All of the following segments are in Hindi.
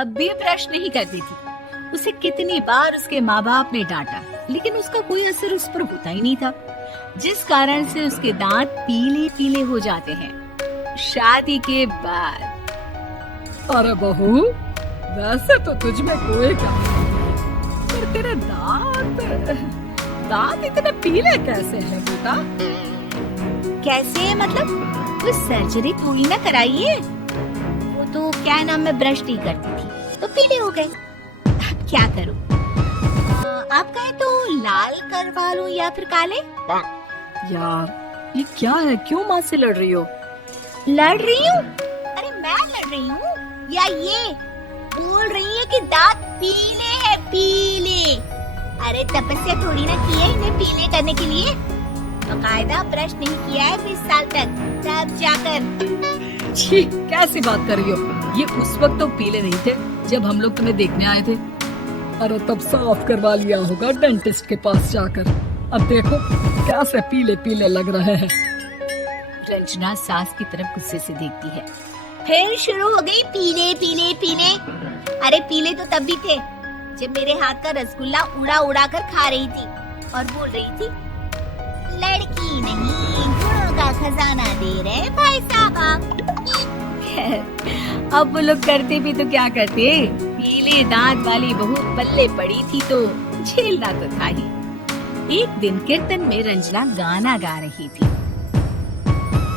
तब भी ब्रश नहीं करती थी। उसे कितनी बार उसके माँ बाप ने डांटा, लेकिन उसका कोई असर उस पर होता ही नहीं था, जिस कारण से उसके दांत पीले पीले हो जाते हैं। शादी के बाद अरे बहू, वैसे तो तुझ में कोई कमी नहीं, पर तेरे दांत इतने पीले कैसे हैं बेटा? कैसे मतलब? कोई सर्जरी थोड़ी ना कराइए, वो तो क्या नाम में ब्रश नहीं करती थी तो पीले हो गए। अब क्या करूं? आप कहें तो लाल करवा लूं या फिर काले? यार ये क्या है, क्यों माँ से लड़ रही हो? लड़ रही हूँ? अरे मैं लड़ रही हूँ या ये बोल रही है कि दांत पीले हैं, पीले। अरे तपस्या थोड़ी ना की है इन्हें पीले करने के लिए, बकायदा ब्रश नहीं किया है 20 साल तक, तब जाकर। छी, कैसी बात कर रही हो? ये उस वक्त तो पीले नहीं थे जब हम लोग तुम्हें देखने आए थे। अरे तब साफ करवा लिया होगा डेंटिस्ट के पास जाकर। अब देखो कैसे पीले पीले लग रहे हैं। रंजना सास की तरफ गुस्से से देखती है। फिर शुरू हो गई पीले पीले पीले। अरे पीले तो तब भी थे जब मेरे हाथ का रसगुल्ला उड़ा उड़ा कर खा रही थी और बोल रही थी, लड़की नहीं गुणों का खजाना दे रहे भाई साहब। अब वो लोग करते भी तो क्या करते, पीले दांत वाली बहू पल्ले पड़ी थी तो झेलना तो था ही। एक दिन कीर्तन में रंजना गाना गा रही थी।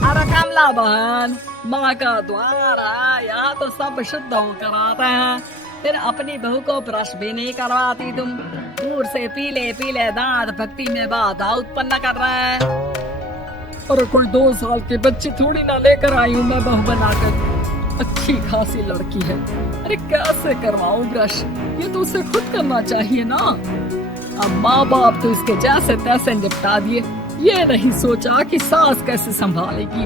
अरे कमला बहन, माँ का द्वार है, यहाँ तो सब शुद्ध होकर आते हैं, फिर अपनी बहू को ब्रश भी नहीं करवाती तुम। दूर से पीले पीले दांत भक्ति में बाधा उत्पन्न कर रहे हैं। अरे कोई 2 साल के बच्चे थोड़ी ना लेकर आई हूँ मैं बहू बनाकर, अच्छी खासी लड़की है। अरे कैसे करवाऊं ब्रश, ये तो उसे खुद करना चाहिए ना। अब माँ बाप तो इसके जैसे तैसे निपटा दिए, ये नहीं सोचा कि सास कैसे संभालेगी।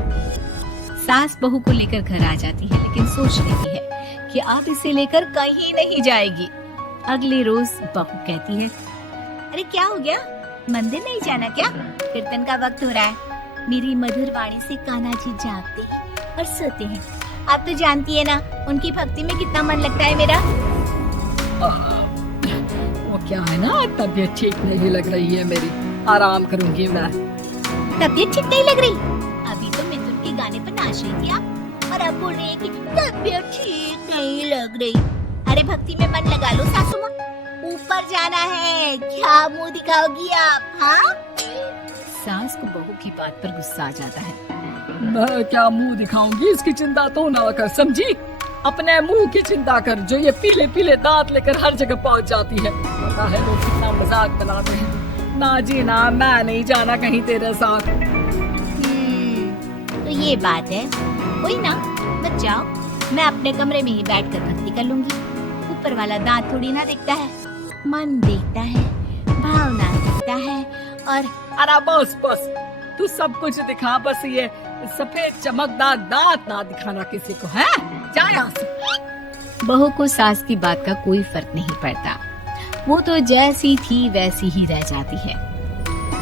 सास बहू को लेकर घर आ जाती है, लेकिन सोच लेती है कि अब इसे लेकर कहीं नहीं जाएगी। अगले रोज बहू कहती है, अरे क्या हो गया, मंदिर नहीं जाना क्या? कीर्तन का वक्त हो रहा है। मेरी मधुर वाणी से कान्हा जी जागते हैं और सोते हैं। आप तो जानती है ना उनकी भक्ति में कितना मन लगता है मेरा। वो क्या है ना, तबीयत ठीक नहीं लग रही है मेरी, आराम करूंगी मैं। तबीयत ठीक नहीं लग रही? अभी तो मिथुन के गाने पर नाच रही थी आप, और अब बोल रही है कि तबीयत ठीक नहीं लग रही। अरे भक्ति में मन लगा लो सासू माँ, ऊपर जाना है, क्या मुंह दिखाओगी आप? हाँ? सास को बहू की बात पर गुस्सा आ जाता है। मैं क्या मुंह दिखाऊंगी, इसकी चिंता तो ना कर, समझी? अपने मुंह की चिंता कर, जो ये पीले पीले दांत लेकर हर जगह पहुंच जाती है। पता है लोग कितना मजाक बनाते हैं। ना जी ना, मैं नहीं जाना कहीं तेरे साथ। तो ये बात है, कोई ना, मत जाओ, मैं अपने कमरे में ही बैठकर भक्ति कर लूंगी। ऊपर वाला दांत थोड़ी ना देखता है, मन देखता है, भावना देखता है। और अरे बस बस, तू सब कुछ दिखा, बस ये सफेद चमकदार दांत ना दिखाना किसी को, है? जा यहाँ से। बहू को सास की बात का कोई फर्क नहीं पड़ता, वो तो जैसी थी वैसी ही रह जाती है।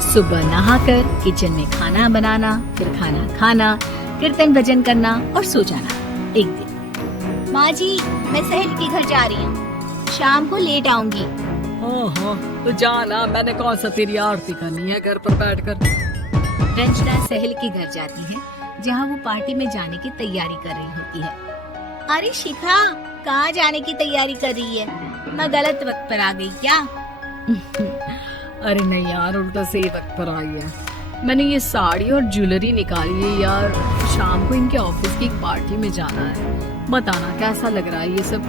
सुबह नहाकर किचन में खाना बनाना, फिर खाना खाना, कीर्तन भजन करना और सो जाना। एक दिन, माँ जी मैं सहेली के घर जा रही हूँ, शाम को लेट आऊंगी। हाँ, तो जाना, मैंने कौन सा तेरी आरती करनी है घर पर बैठकर। रंजना सहेल के घर जाती है, जहाँ वो पार्टी में जाने की तैयारी कर रही होती है। अरे शिखा, कहाँ जाने की तैयारी कर रही है? मैं गलत वक्त पर आ गई क्या? अरे नहीं यार, उल्टा सही वक्त पर आई है। मैंने ये साड़ी और ज्वेलरी निकाली है यार, शाम को इनके ऑफिस की एक पार्टी में जाना है। बताना कैसा लग रहा है ये सब?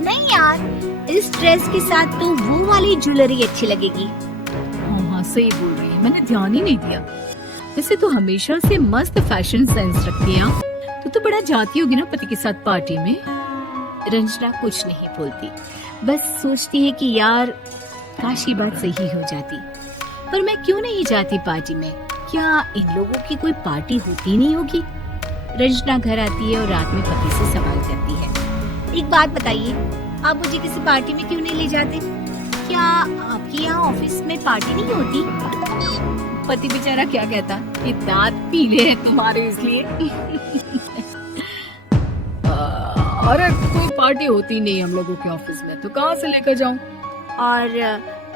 नहीं यार, इस ड्रेस के साथ तो वो वाली ज्वेलरी अच्छी लगेगी। हाँ, सही बोल रही है, मैंने ध्यान ही नहीं दिया। वैसे तो हमेशा से मस्त फैशन सेंस रखती है। तो बड़ा जाती होगी ना पति के साथ पार्टी में। रंजना कुछ नहीं बोलती, बस सोचती है कि यार काश ये बात सही हो जाती, पर मैं क्यों नहीं जाती पार्टी में? क्या इन लोगों की कोई पार्टी होती नहीं होगी? रंजना घर आती है और रात में पति से सवाल करती है, एक बात बताइए, आप मुझे किसी पार्टी में क्यों नहीं ले जाते? क्या आपके यहाँ ऑफिस में पार्टी नहीं होती? पति बेचारा क्या कहता कि दांत पीले हैं तुम्हारे इसलिए। अरे कोई पार्टी होती नहीं हम लोगों के ऑफिस में, तो कहाँ से लेकर जाऊं? और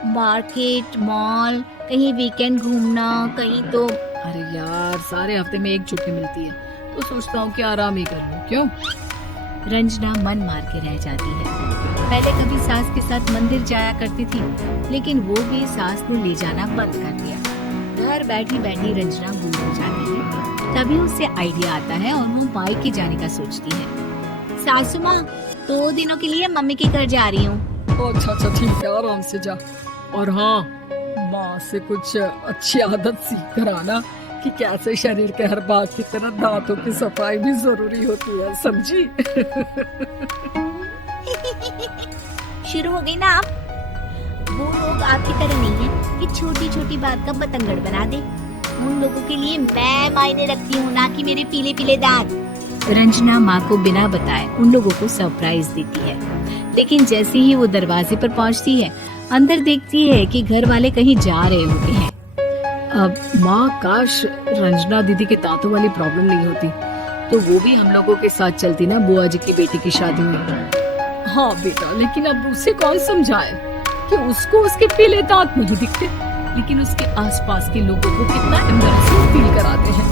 मार्केट, मॉल, कहीं वीकेंड घूमना, कहीं तो। अरे यार, सारे हफ्ते में एक छुट्टी मिलती है, तो सोचता हूँ कि आराम ही कर लूं। क्यों? रंजना मन मार के रह जाती है। पहले कभी सास के साथ मंदिर जाया करती थी, लेकिन वो भी सास ने ले जाना बंद कर दिया। घर बैठी बैठी रंजना बोर हो जाती है। तभी उसे आइडिया आता है और वो मायके जाने का सोचती है। सासू माँ, 2 दिनों के लिए मम्मी के घर जा रही हूँ। अच्छा अच्छा, ठीक है, आराम से जा। और हाँ, माँ से कुछ अच्छी आदत सीख कर आना कि कैसे शरीर के हर भाग की तरह दांतों की सफाई भी जरूरी होती है, समझी? शुरू हो गई ना आप। वो लोग आपकी तरह नहीं है कि छोटी छोटी बात का बतंगड़ बना दे। उन लोगों के लिए मैं मायने रखती हूँ, ना कि मेरे पीले पीले दांत। रंजना माँ को बिना बताए उन लोगों को सरप्राइज देती है, लेकिन जैसे ही वो दरवाजे पर पहुँचती है, अंदर देखती है कि घर वाले कहीं जा रहे होते हैं। अब माँ, काश रंजना दीदी के दांतों वाली प्रॉब्लम नहीं होती, तो वो भी हम लोगों के साथ चलती ना बुआ जी की बेटी की शादी में। हाँ बेटा, लेकिन अब उसे कौन समझाए कि उसको उसके पीले दांत नहीं दिखते, लेकिन उसके आसपास के लोगों को कितना एम्बैरेसिंग फील कराते हैं।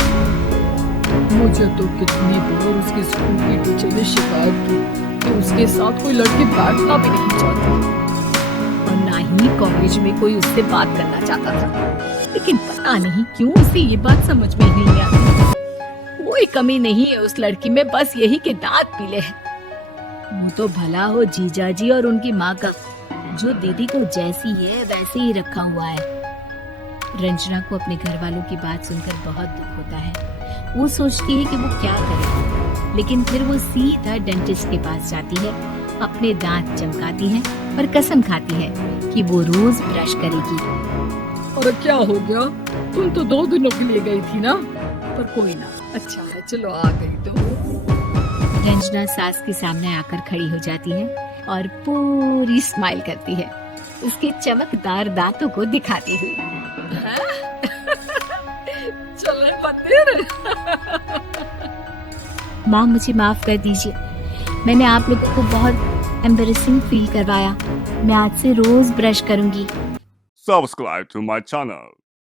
मुझे तो कितनी बार उसके स्कूल की टीचर ने शिकायत की कि उसके साथ कोई लड़की बैठना भी नहीं चाहती, और ना ही कॉलेज में कोई उससे बात करना चाहता था। लेकिन पता नहीं क्यों उसे ये बात समझ में नहीं आती। कोई कमी नहीं है उस लड़की में, बस यही कि दांत पीले हैं। वो तो भला हो जीजा जी और उनकी माँ का, जो दीदी को जैसी है वैसे ही रखा हुआ है। रंजना को अपने घर वालों की बात सुनकर बहुत दुख होता है। वो सोचती है कि वो क्या करे, लेकिन फिर वो सीधा डेंटिस्ट के पास जाती है, अपने दांत चमकाती है और कसम खाती है कि वो रोज ब्रश करेगी। अरे क्या हो गया? तुम तो 2 दिनों के लिए गई थी ना, पर कोई ना, अच्छा है, चलो आ गई तो। रंजना सास के सामने आकर खड़ी हो जाती है और पूरी स्माइल करती है, उसके चमकदार दांतों को दिखाती हुई। चले मंदिर। माँ, मुझे माफ कर दीजिए, मैंने आप लोगों को बहुत एम्बैरेसिंग फील करवाया। मैं आज से रोज ब्रश करूंगी। Subscribe to my channel.